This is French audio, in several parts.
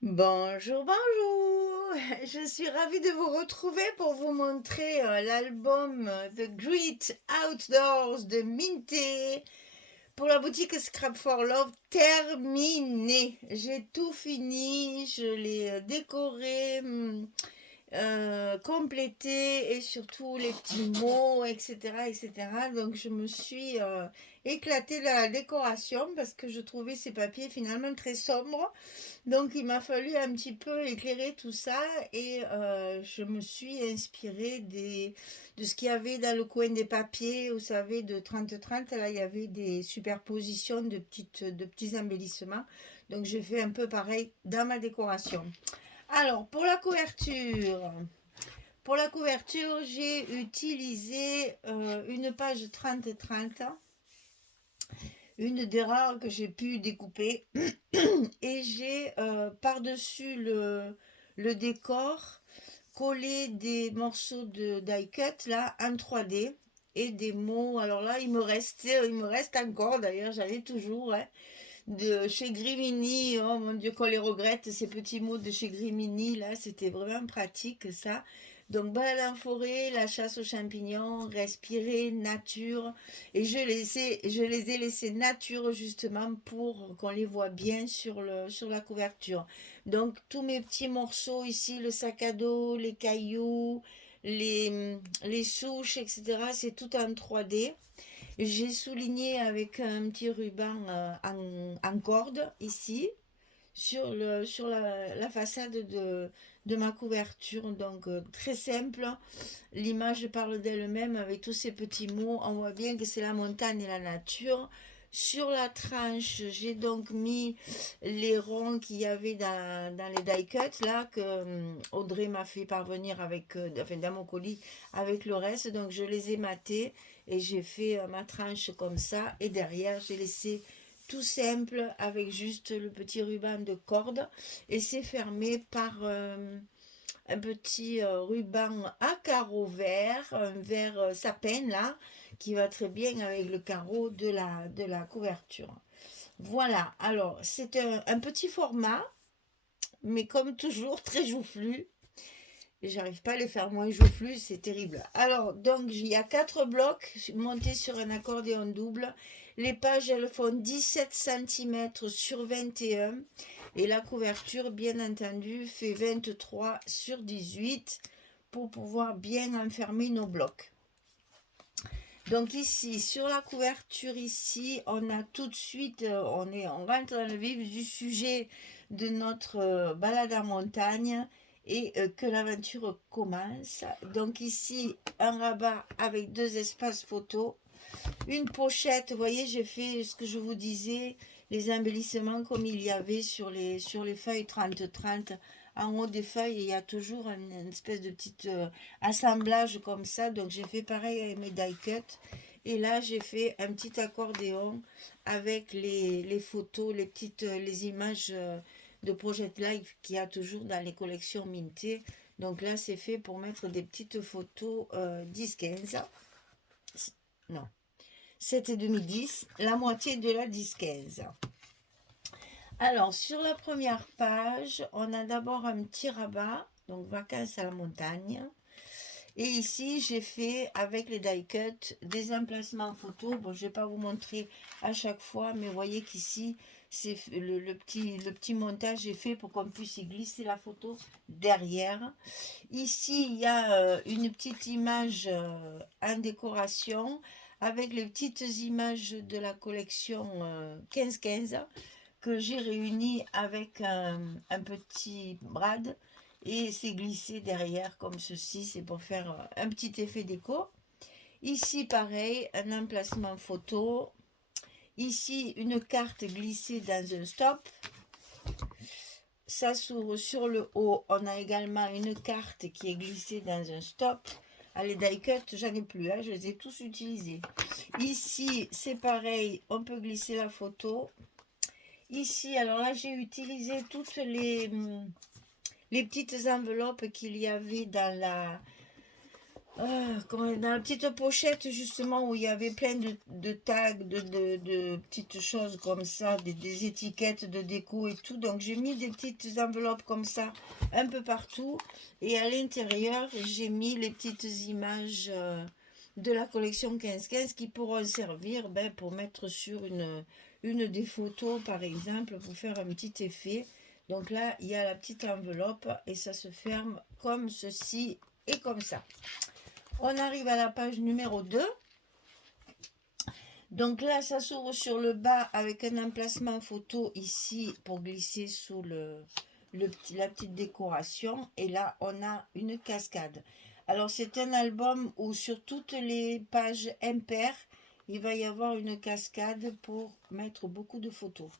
Bonjour, bonjour! Je suis ravie de vous retrouver pour vous montrer l'album The Great Outdoors de Minté pour la boutique Scrap for Love terminé. J'ai tout fini, je l'ai décoré, compléter et surtout les petits mots, etc., etc. Donc je me suis éclatée dans la décoration parce que je trouvais ces papiers finalement très sombres. Donc il m'a fallu un petit peu éclairer tout ça et je me suis inspirée de ce qu'il y avait dans le coin des papiers, vous savez, de 30-30. Là, il y avait des superpositions de petits embellissements. Donc j'ai fait un peu pareil dans ma décoration. Alors, pour la couverture, j'ai utilisé une page 30-30, une des rares que j'ai pu découper, et j'ai par-dessus le décor collé des morceaux de die cut là en 3D et des mots. Alors là, il me reste encore, d'ailleurs, j'en ai toujours, hein, de chez Grimini. Oh mon Dieu, qu'on les regrette, ces petits mots de chez Grimini, là, c'était vraiment pratique, ça. Donc, balade en forêt, la chasse aux champignons, respirer, nature. Et je les ai laissés nature, justement, pour qu'on les voit bien sur la couverture. Donc, tous mes petits morceaux ici, le sac à dos, les cailloux, les souches, etc., c'est tout en 3D. J'ai souligné avec un petit ruban en corde ici sur la façade de ma couverture. Donc très simple, l'image parle d'elle-même avec tous ces petits mots. On voit bien que c'est la montagne et la nature. Sur la tranche, j'ai donc mis les ronds qu'il y avait dans les die cuts là que Audrey m'a fait parvenir avec, enfin, dans mon colis avec le reste. Donc je les ai matés et j'ai fait ma tranche comme ça. Et derrière, j'ai laissé tout simple avec juste le petit ruban de corde et c'est fermé par un petit ruban à carreaux vert, un vert sapin là, qui va très bien avec le carreau de la couverture. Voilà, alors c'est un petit format, mais comme toujours très joufflu. Et j'arrive pas à les faire moins joufflus, c'est terrible. Alors, donc, il y a 4 blocs montés sur un accordéon double. Les pages, elles font 17 cm sur 21. Et la couverture, bien entendu, fait 23 sur 18 pour pouvoir bien enfermer nos blocs. Donc ici, sur la couverture, ici, on a tout de suite, on rentre dans le vif du sujet de notre balade en montagne et que l'aventure commence. Donc ici, un rabat avec 2 espaces photos, une pochette. Vous voyez, j'ai fait ce que je vous disais, les embellissements comme il y avait sur les feuilles 30-30. En haut des feuilles, il y a toujours une espèce de petit assemblage comme ça. Donc j'ai fait pareil avec mes die cuts. Et là, j'ai fait un petit accordéon avec les photos, les images de Project Life qu'il y a toujours dans les collections Minté. Donc là, c'est fait pour mettre des petites photos 10-15. Non, 7 et demi 10, la moitié de la 10-15. Alors, sur la première page, on a d'abord un petit rabat, donc vacances à la montagne. Et ici, j'ai fait avec les die cut des emplacements photos. Bon, je ne vais pas vous montrer à chaque fois, mais vous voyez qu'ici, c'est le petit montage est fait pour qu'on puisse y glisser la photo derrière. Ici, il y a une petite image en décoration avec les petites images de la collection 15-15 que j'ai réunies avec un petit brad et c'est glissé derrière comme ceci. C'est pour faire un petit effet déco. Ici, pareil, un emplacement photo. Ici, une carte glissée dans un stop. Ça s'ouvre sur le haut. On a également une carte qui est glissée dans un stop. Ah, les die cut, j'en ai plus, hein, je les ai tous utilisés. Ici, c'est pareil, on peut glisser la photo. Ici, alors là, j'ai utilisé toutes les petites enveloppes qu'il y avait Dans la petite pochette, justement, où il y avait plein de tags, de petites choses comme ça, des étiquettes de déco et tout. Donc, j'ai mis des petites enveloppes comme ça, un peu partout. Et à l'intérieur, j'ai mis les petites images de la collection 15-15 qui pourront servir pour mettre sur une des photos, par exemple, pour faire un petit effet. Donc là, il y a la petite enveloppe et ça se ferme comme ceci et comme ça. On arrive à la page numéro 2. Donc là, ça s'ouvre sur le bas avec un emplacement photo ici pour glisser sous la petite décoration. Et là, on a une cascade. Alors, c'est un album où sur toutes les pages impaires, il va y avoir une cascade pour mettre beaucoup de photos.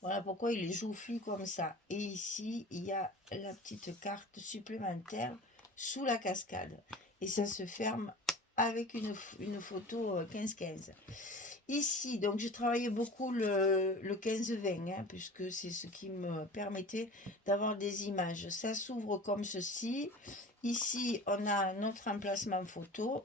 Voilà pourquoi il est joufflu comme ça. Et ici, il y a la petite carte supplémentaire sous la cascade. Et ça se ferme avec une photo 15-15. Ici, donc j'ai travaillé beaucoup le 15-20, puisque c'est ce qui me permettait d'avoir des images. Ça s'ouvre comme ceci. Ici, on a notre emplacement photo.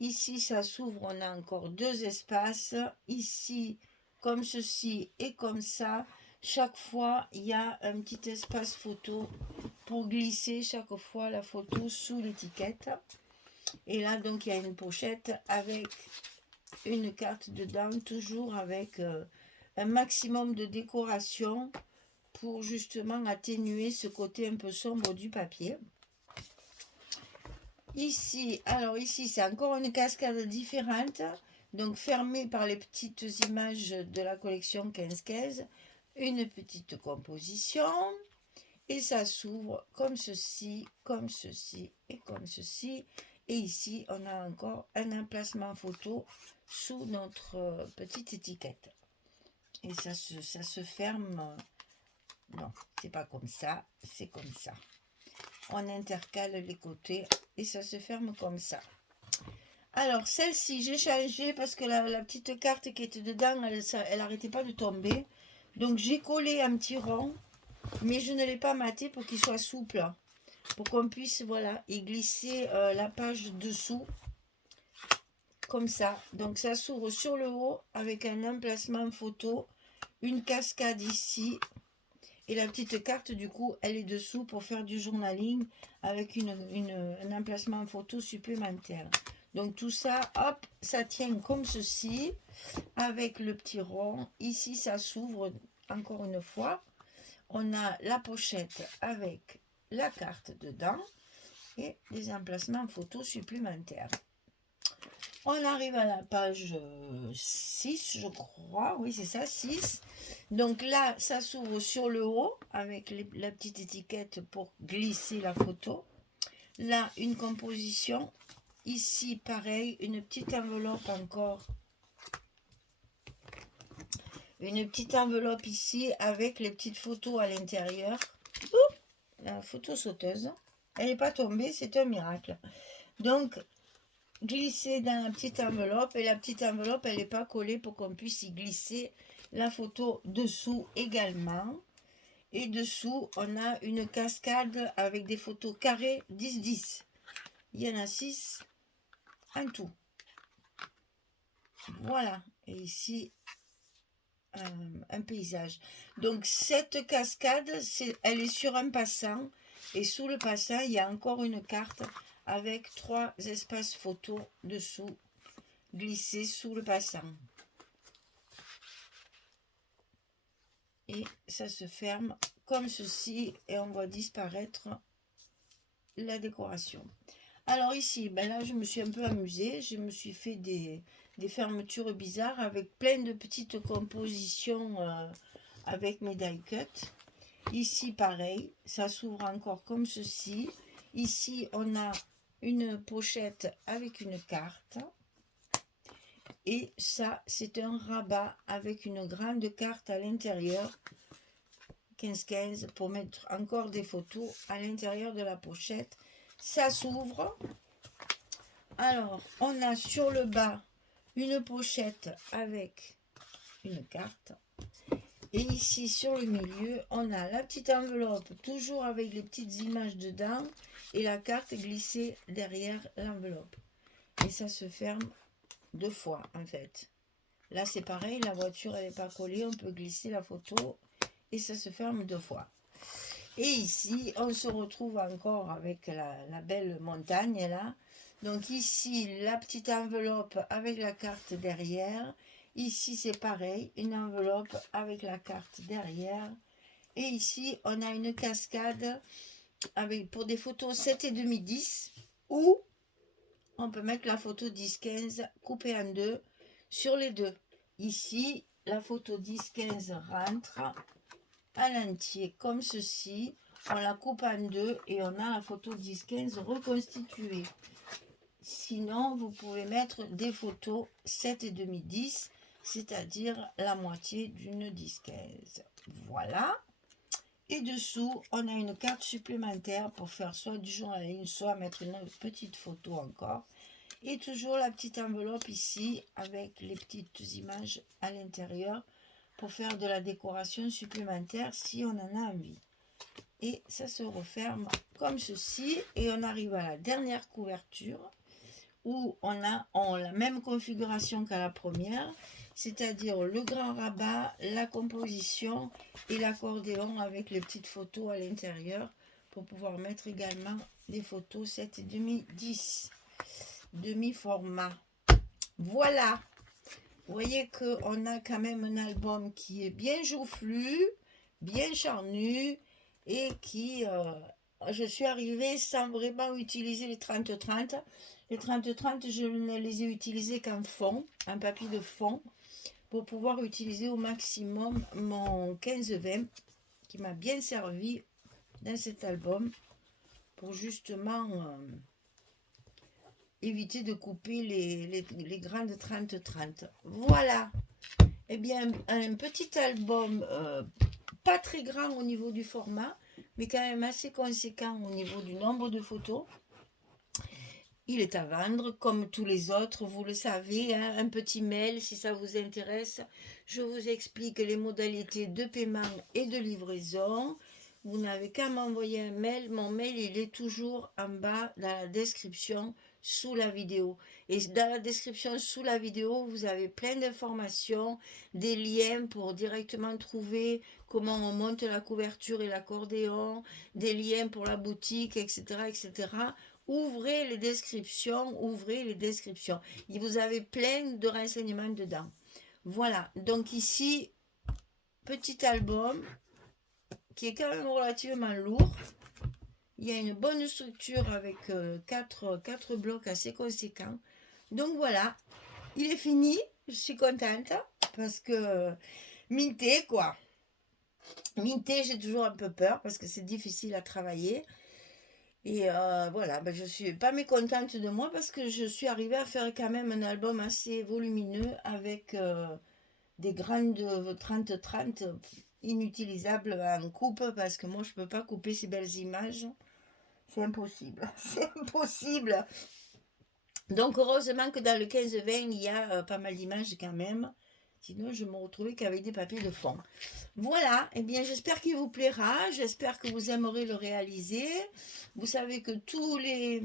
Ici, ça s'ouvre, on a encore deux espaces. Ici, comme ceci et comme ça. Chaque fois, il y a un petit espace photo pour glisser chaque fois la photo sous l'étiquette. Et là, donc, il y a une pochette avec une carte dedans, toujours avec un maximum de décoration pour justement atténuer ce côté un peu sombre du papier. Ici, alors ici, c'est encore une cascade différente, donc fermée par les petites images de la collection 15-15, une petite composition, et ça s'ouvre comme ceci et comme ceci. Et ici, on a encore un emplacement photo sous notre petite étiquette. Et ça se ferme. Non, c'est pas comme ça, c'est comme ça. On intercale les côtés et ça se ferme comme ça. Alors, celle-ci, j'ai changé parce que la petite carte qui était dedans, elle n'arrêtait pas de tomber. Donc, j'ai collé un petit rond, mais je ne l'ai pas maté pour qu'il soit souple. Pour qu'on puisse, voilà, y glisser la page dessous. Comme ça. Donc, ça s'ouvre sur le haut avec un emplacement photo, une cascade ici. Et la petite carte, du coup, elle est dessous pour faire du journaling avec un emplacement photo supplémentaire. Donc tout ça, hop, ça tient comme ceci, avec le petit rond. Ici, ça s'ouvre encore une fois. On a la pochette avec la carte dedans et des emplacements photos supplémentaires. On arrive à la page 6, je crois. Oui, c'est ça, 6. Donc là, ça s'ouvre sur le haut avec la petite étiquette pour glisser la photo. Là, une composition. Ici, pareil, une petite enveloppe encore. Une petite enveloppe ici avec les petites photos à l'intérieur. La photo sauteuse. Elle n'est pas tombée, c'est un miracle. Donc, glisser dans la petite enveloppe, et la petite enveloppe elle n'est pas collée pour qu'on puisse y glisser la photo dessous également. Et dessous on a une cascade avec des photos carrées 10-10. Il y en a 6 en tout. Voilà, et ici un paysage. Donc cette cascade, elle est sur un passant, et sous le passant il y a encore une carte avec 3 espaces photos dessous, glissés sous le passant. Et ça se ferme comme ceci, et on voit disparaître la décoration. Alors ici, là je me suis un peu amusée, je me suis fait des fermetures bizarres avec plein de petites compositions avec mes die cut. Ici pareil, ça s'ouvre encore comme ceci. Ici on a une pochette avec une carte. Et ça, c'est un rabat avec une grande carte à l'intérieur. 15-15 pour mettre encore des photos à l'intérieur de la pochette. Ça s'ouvre. Alors, on a sur le bas une pochette avec une carte. Et ici, sur le milieu, on a la petite enveloppe, toujours avec les petites images dedans, et la carte glissée derrière l'enveloppe. Et ça se ferme 2 fois, en fait. Là, c'est pareil, la voiture, elle n'est pas collée, on peut glisser la photo, et ça se ferme 2 fois. Et ici, on se retrouve encore avec la belle montagne, là. Donc ici, la petite enveloppe avec la carte derrière. Ici, c'est pareil, une enveloppe avec la carte derrière. Et ici, on a une cascade avec, pour des photos 7,5 10, ou on peut mettre la photo 10-15 coupée en deux sur les deux. Ici, la photo 10-15 rentre à l'entier comme ceci. On la coupe en deux et on a la photo 10-15 reconstituée. Sinon, vous pouvez mettre des photos 7,5 10, c'est-à-dire la moitié d'une 10-15. Voilà. Et dessous, on a une carte supplémentaire pour faire soit du jour à la ligne, soit mettre une petite photo encore. Et toujours la petite enveloppe ici avec les petites images à l'intérieur pour faire de la décoration supplémentaire si on en a envie. Et ça se referme comme ceci. Et on arrive à la dernière couverture où on a la même configuration qu'à la première, c'est-à-dire le grand rabat, la composition et l'accordéon avec les petites photos à l'intérieur pour pouvoir mettre également des photos 7,5 10 demi-format. Voilà, vous voyez qu'on a quand même un album qui est bien joufflu, bien charnu et qui, je suis arrivée sans vraiment utiliser les 30-30. Les 30-30, je ne les ai utilisés qu'en fond, en papier de fond, pour pouvoir utiliser au maximum mon 15-20 qui m'a bien servi dans cet album pour justement éviter de couper les grandes 30-30. Voilà. Eh bien, un petit album pas très grand au niveau du format, mais quand même assez conséquent au niveau du nombre de photos. Il est à vendre comme tous les autres, vous le savez, hein, un petit mail si ça vous intéresse. Je vous explique les modalités de paiement et de livraison. Vous n'avez qu'à m'envoyer un mail. Mon mail, il est toujours en bas dans la description sous la vidéo. Et dans la description sous la vidéo, vous avez plein d'informations, des liens pour directement trouver comment on monte la couverture et l'accordéon, des liens pour la boutique, etc., etc. Ouvrez les descriptions, ouvrez les descriptions. Et vous avez plein de renseignements dedans. Voilà, donc ici, petit album qui est quand même relativement lourd. Il y a une bonne structure avec 4 blocs assez conséquents. Donc voilà, il est fini. Je suis contente parce que minté quoi. Minté, j'ai toujours un peu peur parce que c'est difficile à travailler. Et voilà, ben je suis pas mécontente de moi parce que je suis arrivée à faire quand même un album assez volumineux avec des grandes 30-30 inutilisables en coupe parce que moi je peux pas couper ces belles images. C'est impossible, c'est impossible. Donc heureusement que dans le 15-20 il y a pas mal d'images quand même. Sinon, je me retrouvais qu'avec des papiers de fond. Voilà, eh bien, j'espère qu'il vous plaira. J'espère que vous aimerez le réaliser. Vous savez que tous les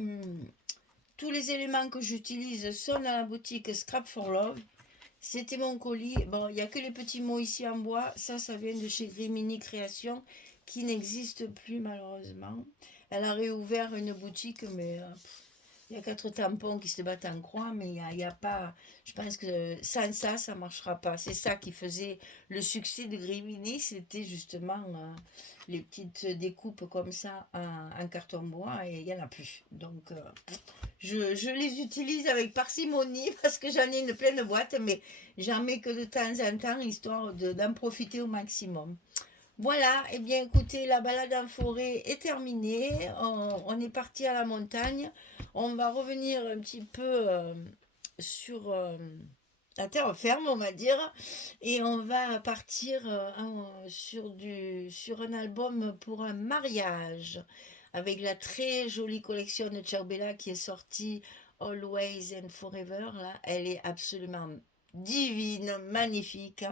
éléments que j'utilise sont dans la boutique Scrap for Love. C'était mon colis. Bon, il n'y a que les petits mots ici en bois. Ça vient de chez Grimini Création, qui n'existe plus malheureusement. Elle a réouvert une boutique, mais... il y a 4 tampons qui se battent en croix, mais il y a pas... Je pense que sans ça, ça ne marchera pas. C'est ça qui faisait le succès de Grimini, c'était justement les petites découpes comme ça en carton bois, et il n'y en a plus. Donc, je les utilise avec parcimonie, parce que j'en ai une pleine boîte, mais j'en mets que de temps en temps, histoire d'en profiter au maximum. Voilà, et bien écoutez, la balade en forêt est terminée. On est parti à la montagne. On va revenir un petit peu sur la terre ferme, on va dire. Et on va partir sur un album pour un mariage. Avec la très jolie collection de Ciao qui est sortie Always and Forever. Là, elle est absolument divine, magnifique.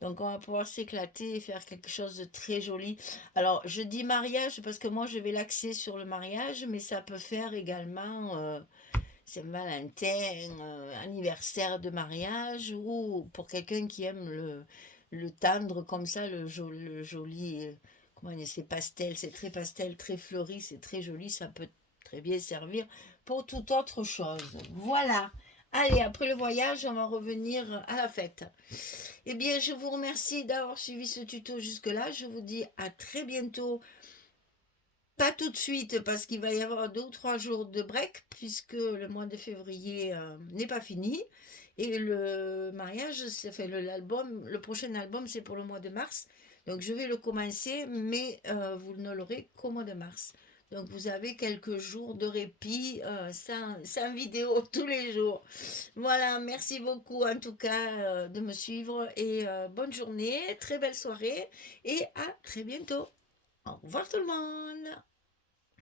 Donc, on va pouvoir s'éclater et faire quelque chose de très joli. Alors, je dis mariage parce que moi, je vais l'axer sur le mariage, mais ça peut faire également Saint-Valentin, anniversaire de mariage, ou pour quelqu'un qui aime le tendre comme ça, le joli, comment dire, c'est pastel, c'est très pastel, très fleuri, c'est très joli, ça peut très bien servir pour toute autre chose. Voilà. Allez, après le voyage, on va revenir à la fête. Eh bien, je vous remercie d'avoir suivi ce tuto jusque-là. Je vous dis à très bientôt. Pas tout de suite, parce qu'il va y avoir 2 ou 3 jours de break, puisque le mois de février n'est pas fini. Et le mariage, enfin, l'album, le prochain album, c'est pour le mois de mars. Donc, je vais le commencer, mais vous ne l'aurez qu'au mois de mars. Donc, vous avez quelques jours de répit, sans vidéo tous les jours. Voilà, merci beaucoup en tout cas de me suivre et bonne journée, très belle soirée et à très bientôt. Au revoir tout le monde.